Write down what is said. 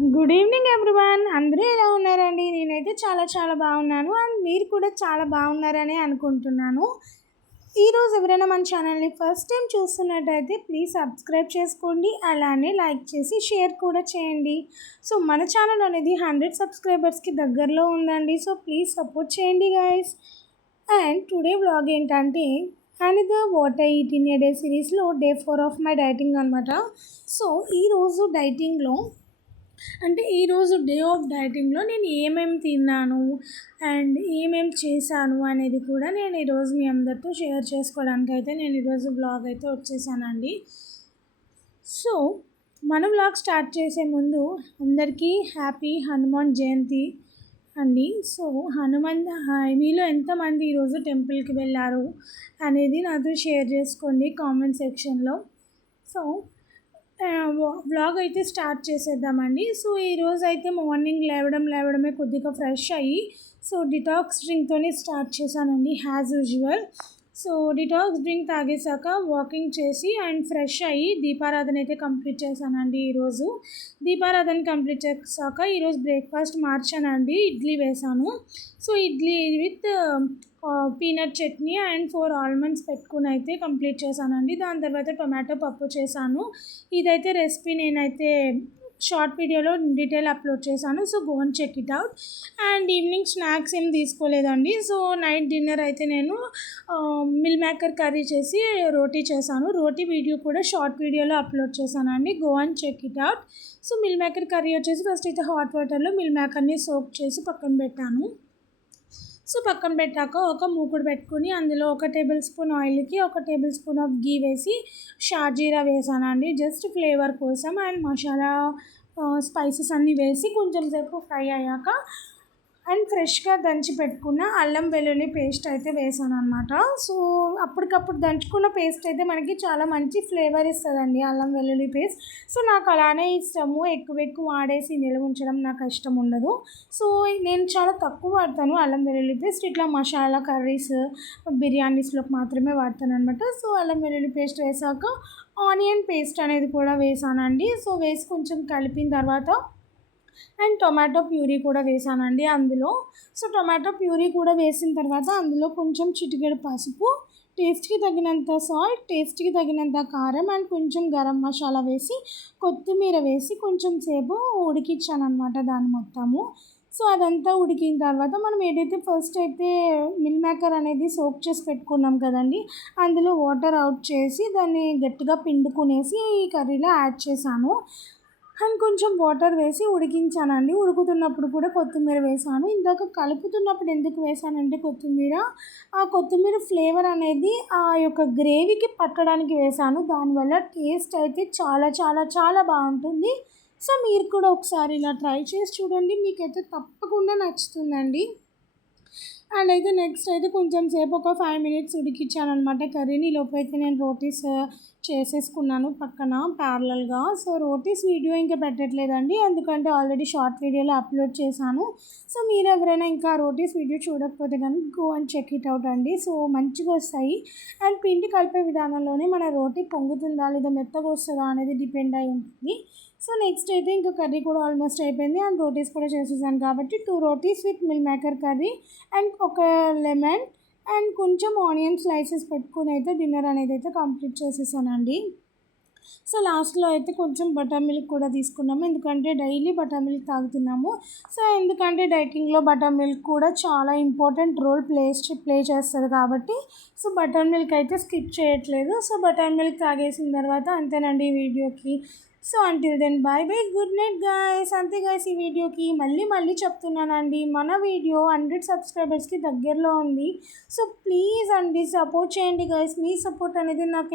Good evening everyone. అందరూ ఎలా ఉన్నారండి? నేనైతే చాలా చాలా బాగున్నాను. అండ్ మీరు కూడా చాలా బాగున్నారని అనుకుంటున్నాను. ఈరోజు ఎవరైనా మన ఛానల్ని ఫస్ట్ టైం చూస్తున్నట్టయితే ప్లీజ్ సబ్స్క్రైబ్ చేసుకోండి, అలానే లైక్ చేసి షేర్ కూడా చేయండి. సో మన ఛానల్ అనేది 100 సబ్స్క్రైబర్స్కి దగ్గరలో ఉందండి. సో ప్లీజ్ సపోర్ట్ చేయండి గైస్. అండ్ టుడే వ్లాగ్ ఏంటంటే another what I eat in a day సిరీస్లో డే 4 ఆఫ్ మై డైటింగ్ అనమాట. సో ఈరోజు డైటింగ్లో ఈరోజు డే ఆఫ్ డైటింగ్లో నేను ఏమేమి తిన్నాను అండ్ ఏమేమి చేశాను అనేది కూడా నేను ఈరోజు మీ అందరితో షేర్ చేసుకోవడానికి అయితే నేను ఈరోజు వ్లాగ్ అయితే వచ్చేసానండి. సో మన వ్లాగ్ స్టార్ట్ చేసే ముందు అందరికీ హ్యాపీ హనుమాన్ జయంతి అండి. సో మీలో ఎంతమంది ఈరోజు టెంపుల్కి వెళ్ళారు అనేది నాతో షేర్ చేసుకోండి కామెంట్ సెక్షన్లో. సో వ్లాగ్ అయితే స్టార్ట్ చేసేద్దామండి. సో ఈరోజు అయితే మార్నింగ్ లేవడమే కొద్దిగా ఫ్రెష్ అయ్యి సో డిటాక్స్ డ్రింక్తోనే స్టార్ట్ చేశానండి as usual. So detox drink తాగేసాక వాకింగ్ చేసి అండ్ ఫ్రెష్ అయ్యి దీపారాధన అయితే కంప్లీట్ చేశానండి. ఈరోజు దీపారాధన కంప్లీట్ చేసాక ఈరోజు బ్రేక్ఫాస్ట్ మార్చానండి. ఇడ్లీ వేసాను. So idli with peanut chutney and 4 almonds పెట్టుకుని అయితే కంప్లీట్ చేశానండి. దాని తర్వాత టొమాటో పప్పు చేశాను. ఇదైతే రెసిపీ నేనైతే షార్ట్ వీడియోలో డీటెయిల్ అప్లోడ్ చేశాను. So go and check it out. And evening snacks ఏం తీసుకోలేదండి. సో నైట్ డిన్నర్ అయితే నేను మిల్ మేకర్ కర్రీ చేసి రోటీ చేశాను. రోటీ వీడియో కూడా షార్ట్ వీడియోలో అప్లోడ్ చేశానండి. Go and check it out. So meal maker curry వచ్చేసి ఫస్ట్ అయితే హాట్ వాటర్లో మిల్ మేకర్ని సోక్ చేసి పక్కన పెట్టాను. సో పక్కన పెట్టాక ఒక మూకుడు పెట్టుకుని అందులో 1 టేబుల్ స్పూన్ ఆయిల్కి 1 టేబుల్ స్పూన్ ఆఫ్ గీ వేసి షాజీరా వేసానండి జస్ట్ ఫ్లేవర్ కోసం. అండ్ మసాలా స్పైసెస్ అన్నీ వేసి కొంచెం సేపు ఫ్రై అయ్యాక అండ్ ఫ్రెష్గా దంచి పెట్టుకున్న అల్లం వెల్లుల్లి పేస్ట్ అయితే వేసాను అనమాట. సో అప్పటికప్పుడు దంచుకున్న పేస్ట్ అయితే మనకి చాలా మంచి ఫ్లేవర్ ఇస్తుందండి అల్లం వెల్లుల్లి పేస్ట్. సో నాకు అలానే ఇష్టము. ఎక్కువ వాడేసి నిల్వ ఉంచడం నాకు ఇష్టం ఉండదు. సో నేను చాలా తక్కువ వాడతాను అల్లం వెల్లుల్లి పేస్ట్. ఇట్లా మసాలా కర్రీస్ బిర్యానీస్లోకి మాత్రమే వాడతాను అనమాట. సో అల్లం వెల్లుల్లి పేస్ట్ వేసాక ఆనియన్ పేస్ట్ అనేది కూడా వేసానండి. సో వేసి కొంచెం కలిపిన తర్వాత అండ్ టొమాటో ప్యూరీ కూడా వేసానండి అందులో. సో టొమాటో ప్యూరీ కూడా వేసిన తర్వాత అందులో కొంచెం చిటికెడు పసుపు, టేస్ట్కి తగినంత సాల్ట్, టేస్ట్కి తగినంత కారం అండ్ కొంచెం గరం మసాలా వేసి కొత్తిమీర వేసి కొంచెం సేపు ఉడికించాను అనమాట దాన్ని మొత్తము. సో అదంతా ఉడికిన తర్వాత మనం ఏదైతే ఫస్ట్ అయితే మిల్ మేకర్ అనేది సోక్ చేసి పెట్టుకున్నాం కదండి, అందులో వాటర్ అవుట్ చేసి దాన్ని గట్టిగా పిండుకునేసి ఈ కర్రీలో యాడ్ చేశాను. అండ్ కొంచెం వాటర్ వేసి ఉడికించానండి. ఉడుకుతున్నప్పుడు కూడా కొత్తిమీర వేసాను. ఇందాక కలుపుతున్నప్పుడు ఎందుకు వేసానంటే ఆ కొత్తిమీర ఫ్లేవర్ అనేది ఆ యొక్క గ్రేవీకి పట్టడానికి వేసాను. దానివల్ల టేస్ట్ అయితే చాలా చాలా చాలా బాగుంటుంది. సో మీరు కూడా ఒకసారి ఇలా ట్రై చేసి చూడండి, మీకైతే తప్పకుండా నచ్చుతుందండి. అండ్ అయితే నెక్స్ట్ అయితే కొంచెం సేపు ఒక 5 మినిట్స్ ఉడికించాను అనమాట కర్రీని. లోపు అయితే నేను రోటీస్ చేసేసుకున్నాను పక్కన ప్యారలల్గా. సో రోటీస్ వీడియో ఇంకా పెట్టట్లేదండి, ఎందుకంటే ఆల్రెడీ షార్ట్ వీడియోలో అప్లోడ్ చేశాను. సో మీరు ఎవరైనా ఇంకా రోటీస్ వీడియో చూడకపోతే కానీ go and check it out అండి. సో మంచిగా వస్తాయి. అండ్ పిండి కలిపే విధానంలోనే మన రోటీ పొంగుతుందా లేదా మెత్తగా వస్తుందా అనేది డిపెండ్ అయి ఉంటుంది. సో నెక్స్ట్ అయితే ఇంకా కర్రీ కూడా ఆల్మోస్ట్ అయిపోయింది అండ్ రోటీస్ కూడా చేసేసాను కాబట్టి 2 rotis with mill maker curry and ఒక లెమన్ అండ్ కొంచెం ఆనియన్ స్లైసెస్ పెట్టుకుని అయితే డిన్నర్ అనేది అయితే కంప్లీట్ చేసేసానండి. సో లాస్ట్లో అయితే కొంచెం బటర్ మిల్క్ కూడా తీసుకున్నాము, ఎందుకంటే డైలీ బటర్ మిల్క్ తాగుతున్నాము. సో ఎందుకంటే డైటింగ్లో బటర్ మిల్క్ కూడా చాలా ఇంపార్టెంట్ రోల్ ప్లే చేస్తుంది కాబట్టి సో బటర్ మిల్క్ అయితే స్కిప్ చేయట్లేదు. సో బటర్ మిల్క్ తాగేసిన తర్వాత అంతేనండి ఈ వీడియోకి. So until then bye bye, good night guys. అంతే గాయస్, ఈ వీడియోకి మళ్ళీ చెప్తున్నానండి, మన వీడియో 100 సబ్స్క్రైబర్స్కి దగ్గరలో ఉంది. సో ప్లీజ్ అండి సపోర్ట్ చేయండి గాయస్. మీ సపోర్ట్ అనేది నాకు